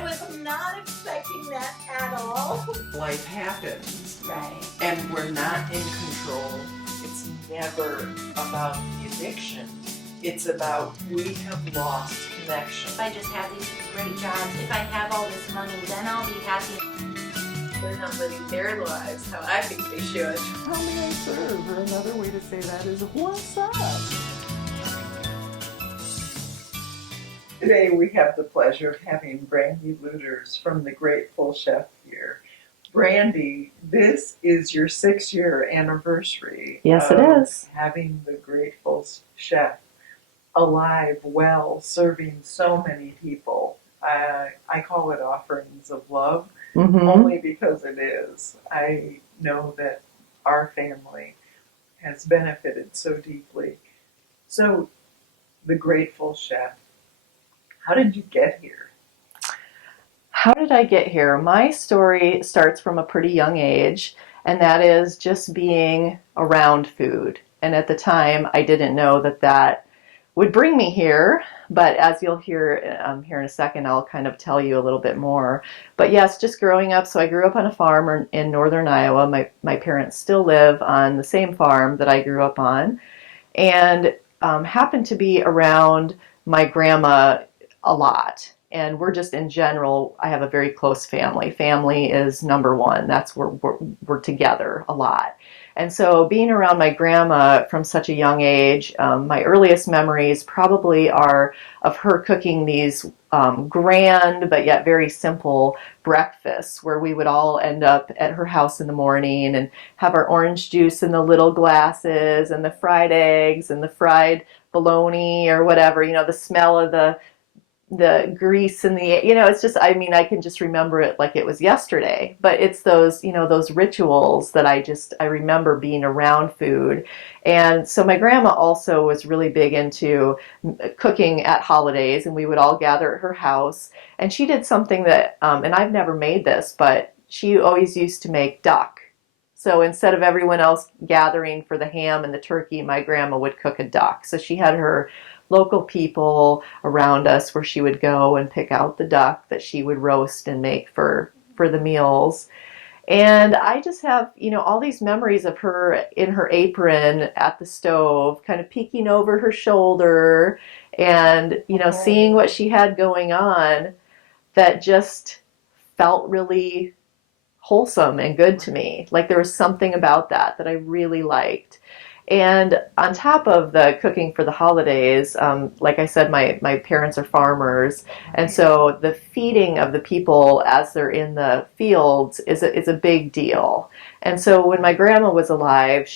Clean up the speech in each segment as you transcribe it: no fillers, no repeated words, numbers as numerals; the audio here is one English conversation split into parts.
I was not expecting that at all. Life happens. Right. And we're not in control. It's never about the addiction. It's about we have lost connection. If I just have these great jobs, if I have all this money, then I'll be happy. They're not living their lives how I think they should. How may I serve? Or another way to say that is, what's up? Today we have the pleasure of having Brandy Lueders from The Grateful Chef here. Brandy, this is your 6-year anniversary. Yes, it is. Having The Grateful Chef alive, well, serving so many people. I call it offerings of love, only because it is. I know that our family has benefited so deeply. So, The Grateful Chef, how did you get here? How did I get here? My story starts from a pretty young age, and that is just being around food. And at the time, I didn't know that that would bring me here, but as you'll hear here in a second, I'll kind of tell you a little bit more. But yes, just growing up, so I grew up on a farm in northern Iowa. My parents still live on the same farm that I grew up on, and happened to be around my grandma a lot. And we're just in general, I have a very close family. Family is number one. That's where we're together a lot. And so being around my grandma from such a young age, my earliest memories probably are of her cooking these grand but yet very simple breakfasts where we would all end up at her house in the morning and have our orange juice in the little glasses and the fried eggs and the fried bologna or whatever, you know, the smell of the grease and the, you know, it's just, I mean, I can just remember it like it was yesterday, but it's those, you know, those rituals that I remember being around food. And so my grandma also was really big into cooking at holidays, and we would all gather at her house, and she did something that, and I've never made this, but she always used to make duck. So instead of everyone else gathering for the ham and the turkey, my grandma would cook a duck. So she had her local people around us where she would go and pick out the duck that she would roast and make for the meals. And I just have, you know, all these memories of her in her apron at the stove, kind of peeking over her shoulder and, you know, seeing what she had going on that just felt really wholesome and good to me. Like there was something about that I really liked. And on top of the cooking for the holidays, like I said, my parents are farmers, and so the feeding of the people as they're in the fields is a big deal. And so when my grandma was alive,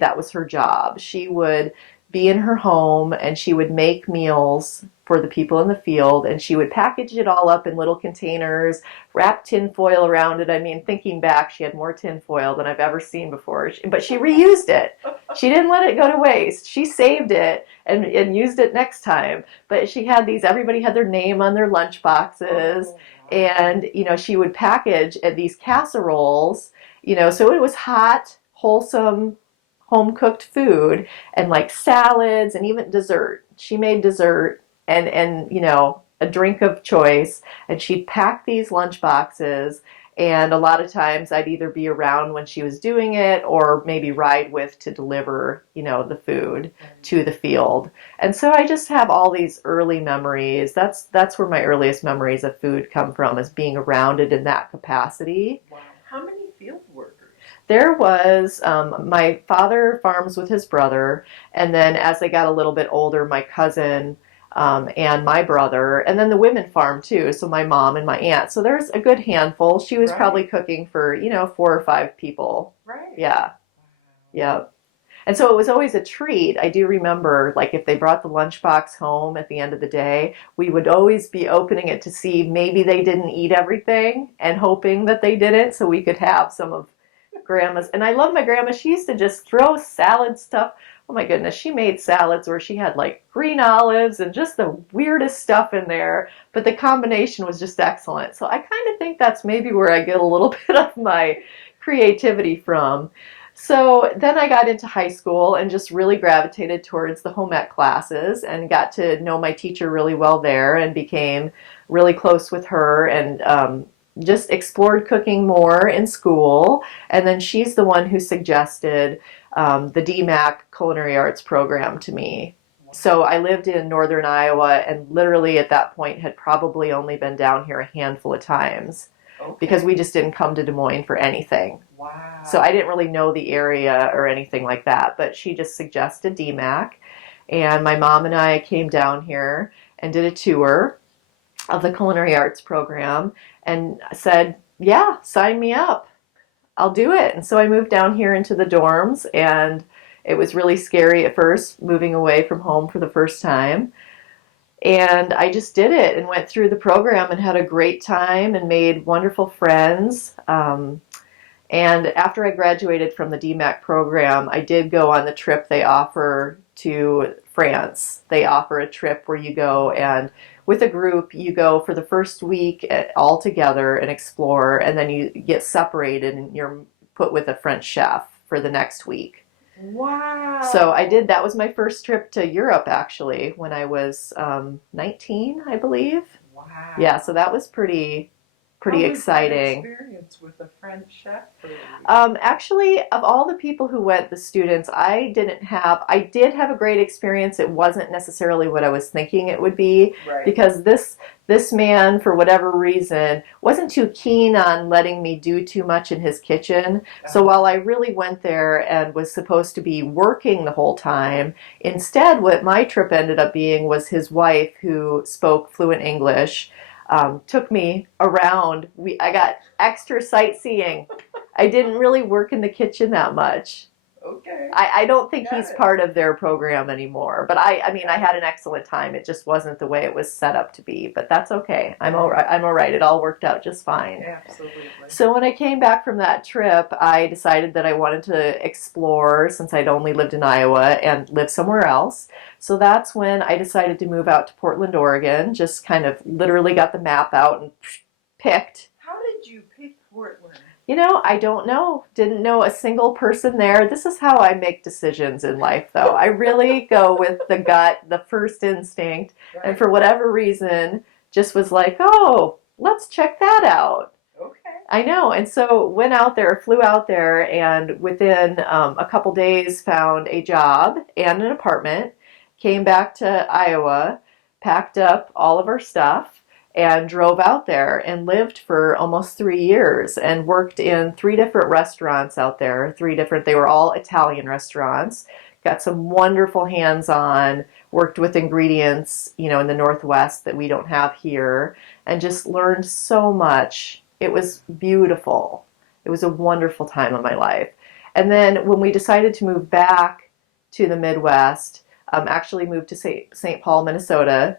that was her job. She would be in her home and she would make meals for the people in the field, and she would package it all up in little containers, wrap tin foil around it. I mean, thinking back, she had more tin foil than I've ever seen before, but she reused it. She didn't let it go to waste. She saved it and used it next time. But she had these, everybody had their name on their lunch boxes, and, you know, she would package these casseroles, you know, so it was hot, wholesome, home-cooked food, and like salads and even dessert. She made dessert and you know, a drink of choice, and she'd pack these lunch boxes, and a lot of times I'd either be around when she was doing it or maybe ride with to deliver, you know, the food to the field. And so I just have all these early memories. That's where my earliest memories of food come from, is being around it in that capacity. Wow. How many field workers? There was, my father farms with his brother, and then as they got a little bit older, my cousin and my brother, and then the women farm too, so my mom and my aunt. So there's a good handful. She was probably cooking for, you know, 4 or 5 people. Right. Yeah. Wow. Yeah. And so it was always a treat. I do remember, like, if they brought the lunchbox home at the end of the day, we would always be opening it to see maybe they didn't eat everything and hoping that they didn't, so we could have some of grandma's. And I love my grandma. She used to just throw salad stuff. Oh my goodness, she made salads where she had like green olives and just the weirdest stuff in there, but the combination was just excellent. So I kind of think that's maybe where I get a little bit of my creativity from. So then I got into high school and just really gravitated towards the home ec classes and got to know my teacher really well there and became really close with her and just explored cooking more in school. And then she's the one who suggested the DMACC Culinary Arts program to me. So I lived in northern Iowa and literally at that point had probably only been down here a handful of times because we just didn't come to Des Moines for anything. Wow. So I didn't really know the area or anything like that, but she just suggested DMACC. And my mom and I came down here and did a tour of the culinary arts program and said, yeah, sign me up. I'll do it. And so I moved down here into the dorms, and it was really scary at first, moving away from home for the first time. And I just did it and went through the program and had a great time and made wonderful friends. And after I graduated from the DMACC program, I did go on the trip they offer to France. They offer a trip where you go and with a group, you go for the first week all together and explore, and then you get separated and you're put with a French chef for the next week. Wow. So I did, that was my first trip to Europe actually, when I was 19, I believe. Wow. Yeah, so that was pretty exciting. How was that experience with a French chef for you? Actually, of all the people who went, the students, I did have a great experience. It wasn't necessarily what I was thinking it would be, Right. because this man, for whatever reason, wasn't too keen on letting me do too much in his kitchen. So while I really went there and was supposed to be working the whole time, instead what my trip ended up being was his wife, who spoke fluent English, took me around. I got extra sightseeing. I didn't really work in the kitchen that much. Okay. I don't think Got he's it. part of their program anymore. But I mean, I had an excellent time. It just wasn't the way it was set up to be. But that's okay. I'm all right. It all worked out just fine. Absolutely. So when I came back from that trip, I decided that I wanted to explore, since I'd only lived in Iowa, and live somewhere else. So that's when I decided to move out to Portland, Oregon. Just kind of literally got the map out and picked. How did you pick Portland? You know, I don't know. Didn't know a single person there. This is how I make decisions in life, though. I really go with the gut, the first instinct, Right. and for whatever reason, just was like, oh, let's check that out. Okay. I know. And so went out there, flew out there, and within a couple days found a job and an apartment, came back to Iowa, packed up all of our stuff, and drove out there and lived for almost 3 years and worked in 3 different restaurants out there. They were all Italian restaurants. Got some wonderful hands-on, worked with ingredients, in the Northwest that we don't have here, and just learned so much. It was beautiful. It was a wonderful time of my life. And then when we decided to move back to the Midwest, actually moved to St. Paul, Minnesota.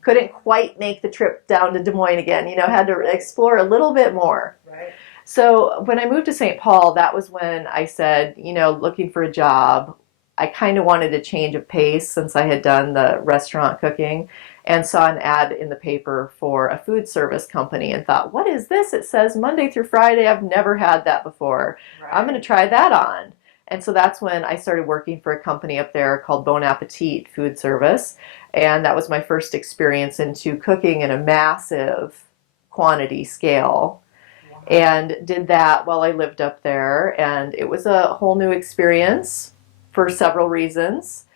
Couldn't quite make the trip down to Des Moines again, had to explore a little bit more. Right. So when I moved to St. Paul, that was when I said, looking for a job, I kind of wanted a change of pace since I had done the restaurant cooking, and saw an ad in the paper for a food service company and thought, what is this? It says Monday through Friday. I've never had that before. Right. I'm going to try that on. And so that's when I started working for a company up there called Bon Appetit Food Service. And that was my first experience into cooking in a massive quantity scale. Wow. And did that while I lived up there. And it was a whole new experience for several reasons.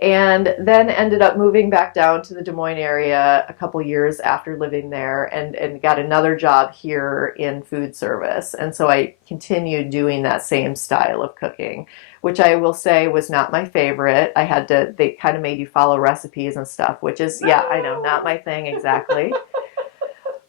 And then ended up moving back down to the Des Moines area a couple years after living there, and got another job here in food service. And so I continued doing that same style of cooking, which I will say was not my favorite. They kind of made you follow recipes and stuff, which is, yeah, I know, not my thing exactly.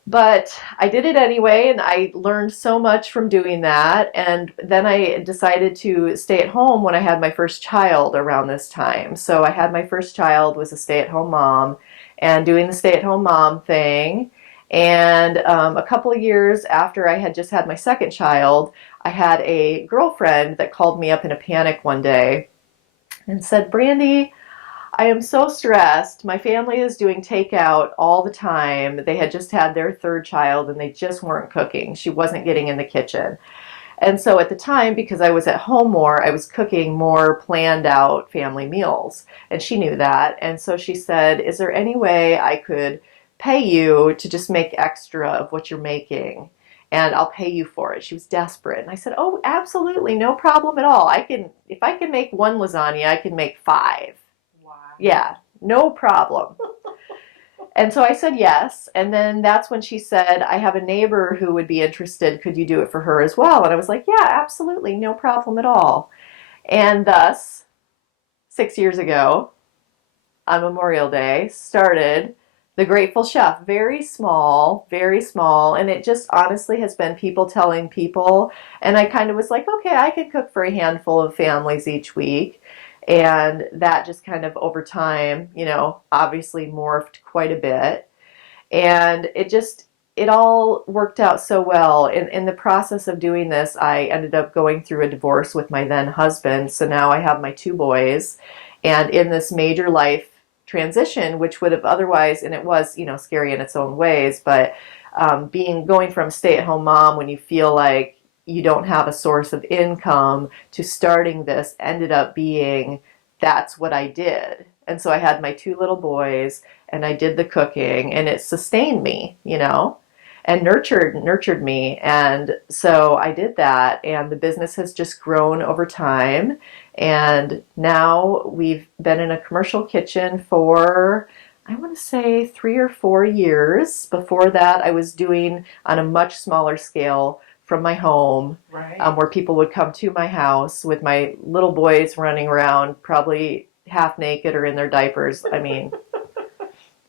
But I did it anyway, and I learned so much from doing that. And then I decided to stay at home when I had my first child around this time. So I had my first child, was a stay-at-home mom, and doing the stay-at-home mom thing. And a couple of years after I had just had my second child, I had a girlfriend that called me up in a panic one day and said, Brandy, I am so stressed. My family is doing takeout all the time. They had just had their third child and they just weren't cooking. She wasn't getting in the kitchen. And so at the time, because I was at home more, I was cooking more planned out family meals. And she knew that. And so she said, is there any way I could pay you to just make extra of what you're making? And I'll pay you for it. She was desperate. And I said, oh, absolutely, no problem at all. If I can make one lasagna, I can make 5. Wow. Yeah, no problem. And so I said yes. And then that's when she said, I have a neighbor who would be interested. Could you do it for her as well? And I was like, yeah, absolutely. No problem at all. And thus, 6 years ago, on Memorial Day, started The Grateful Chef. Very small, very small. And it just honestly has been people telling people. And I kind of was like, okay, I could cook for a handful of families each week. And that just kind of over time, obviously morphed quite a bit. And it all worked out so well. In the process of doing this, I ended up going through a divorce with my then husband. So now I have my 2 boys. And in this major life transition, which would have otherwise, and it was, scary in its own ways, but going from stay-at-home mom when you feel like you don't have a source of income to starting this ended up being that's what I did. And so I had my 2 little boys and I did the cooking and it sustained me, and nurtured me. And so I did that and the business has just grown over time. And now we've been in a commercial kitchen for, I want to say 3 or 4 years. Before that, I was doing on a much smaller scale from my home, Right. Where people would come to my house with my little boys running around, probably half naked or in their diapers. I mean,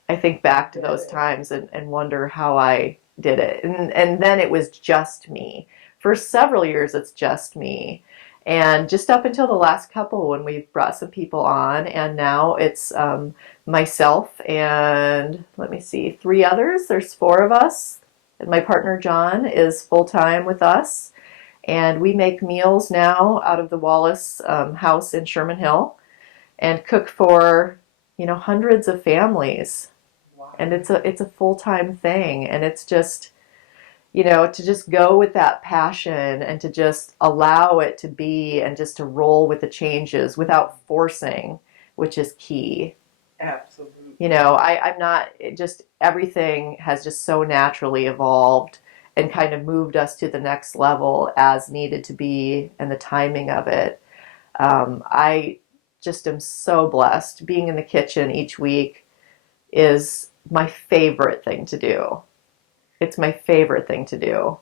I think back to those times and wonder how I did it. And then it was just me. For several years, it's just me. And just up until the last couple when we've brought some people on, and now it's myself and, let me see, 3 others. There's 4 of us. And my partner, John, is full-time with us. And we make meals now out of the Wallace house in Sherman Hill and cook for, hundreds of families. Wow. And it's a full-time thing. And it's just, to just go with that passion and to just allow it to be and just to roll with the changes without forcing, which is key. Absolutely. I'm not, everything has just so naturally evolved and kind of moved us to the next level as needed to be and the timing of it. I just am so blessed. Being in the kitchen each week is my favorite thing to do. It's my favorite thing to do.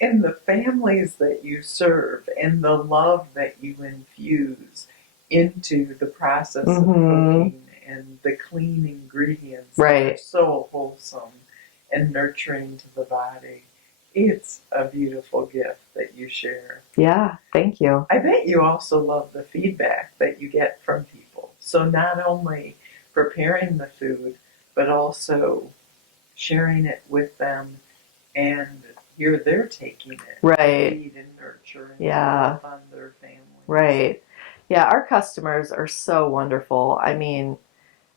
And the families that you serve and the love that you infuse into the process of cooking and the clean ingredients that are so wholesome and nurturing to the body. It's a beautiful gift that you share. Yeah, thank you. I bet you also love the feedback that you get from people. So not only preparing the food, but also sharing it with them and here they're taking it. Right. Feed and nurture and love on their families. Right. Yeah, our customers are so wonderful. I mean,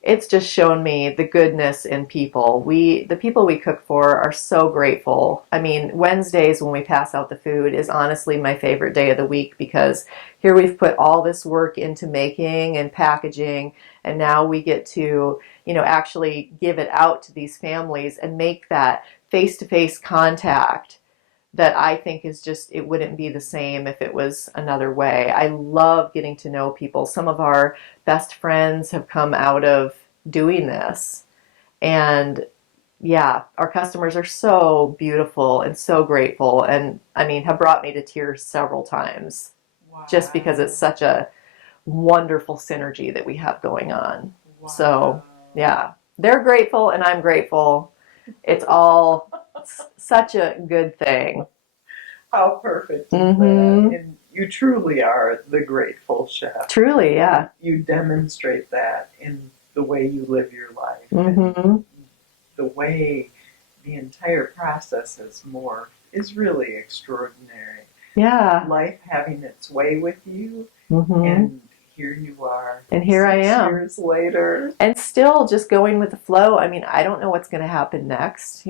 it's just shown me the goodness in people. The people we cook for are so grateful. I mean, Wednesdays when we pass out the food is honestly my favorite day of the week because here we've put all this work into making and packaging, and now we get to, actually give it out to these families and make that face-to-face contact that I think is just, it wouldn't be the same if it was another way. I love getting to know people. Some of our best friends have come out of doing this. And yeah, our customers are so beautiful and so grateful. And I mean, have brought me to tears several times. Wow. Just because it's such a wonderful synergy that we have going on. Wow. So yeah, they're grateful and I'm grateful. It's all such a good thing. How perfect is that? And you truly are the grateful chef. Truly, yeah. You demonstrate that in the way you live your life. And the way the entire process is really extraordinary. Yeah. Life having its way with you, and here you are. And here I am. 6 years later. And still just going with the flow. I mean, I don't know what's going to happen next,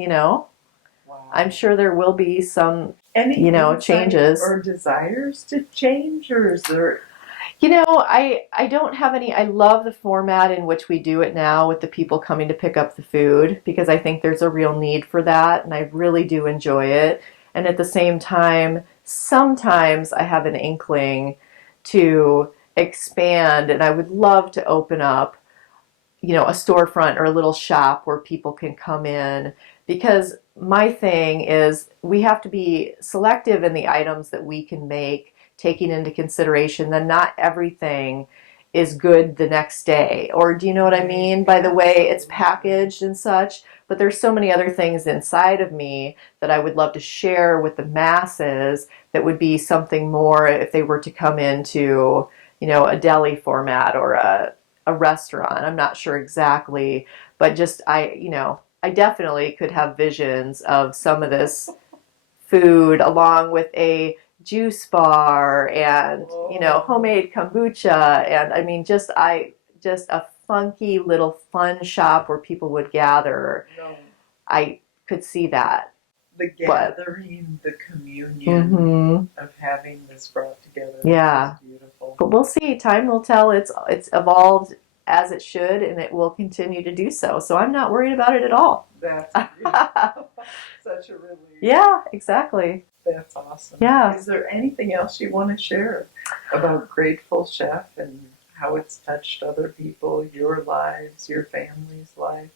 Wow. I'm sure there will be some Any insight changes. or desires to change, or is there? I don't have any. I love the format in which we do it now with the people coming to pick up the food, because I think there's a real need for that, and I really do enjoy it. And at the same time, sometimes I have an inkling to expand, and I would love to open up, a storefront or a little shop where people can come in, because my thing is we have to be selective in the items that we can make, taking into consideration that not everything is good the next day, or do you know what I mean by the way it's packaged and such. But there's so many other things inside of me that I would love to share with the masses that would be something more if they were to come into a deli format or a restaurant. I'm not sure exactly, but just I definitely could have visions of some of this food along with a juice bar and homemade kombucha, and I mean just a funky little fun shop where people would gather. No. I could see that. The gathering, the communion of having this brought together. Yeah. Is beautiful. But we'll see. Time will tell. It's evolved as it should, and it will continue to do so. So I'm not worried about it at all. That's beautiful. Such a relief. Yeah, exactly. That's awesome. Yeah. Is there anything else you want to share about Grateful Chef and how it's touched other people, your lives, your family's life?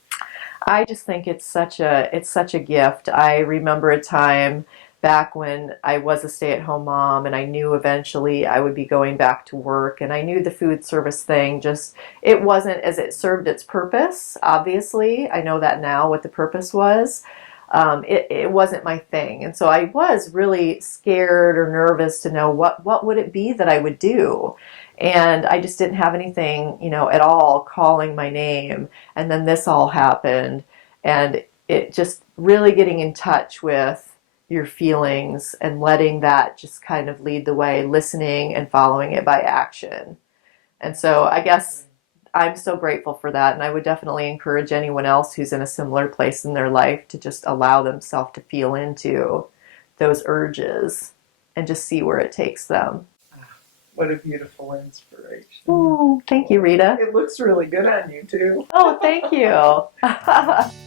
I just think it's such a gift. I remember a time back when I was a stay-at-home mom, and I knew eventually I would be going back to work, and I knew the food service thing it wasn't as it served its purpose. Obviously, I know that now what the purpose was. It wasn't my thing, and so I was really scared or nervous to know what would it be that I would do. And I just didn't have anything, at all calling my name. And then this all happened, and it just really getting in touch with your feelings and letting that just kind of lead the way, listening and following it by action. And so I guess I'm so grateful for that. And I would definitely encourage anyone else who's in a similar place in their life to just allow themselves to feel into those urges and just see where it takes them. What a beautiful inspiration. Oh, thank you, Rita. It looks really good on you, too. Oh, thank you.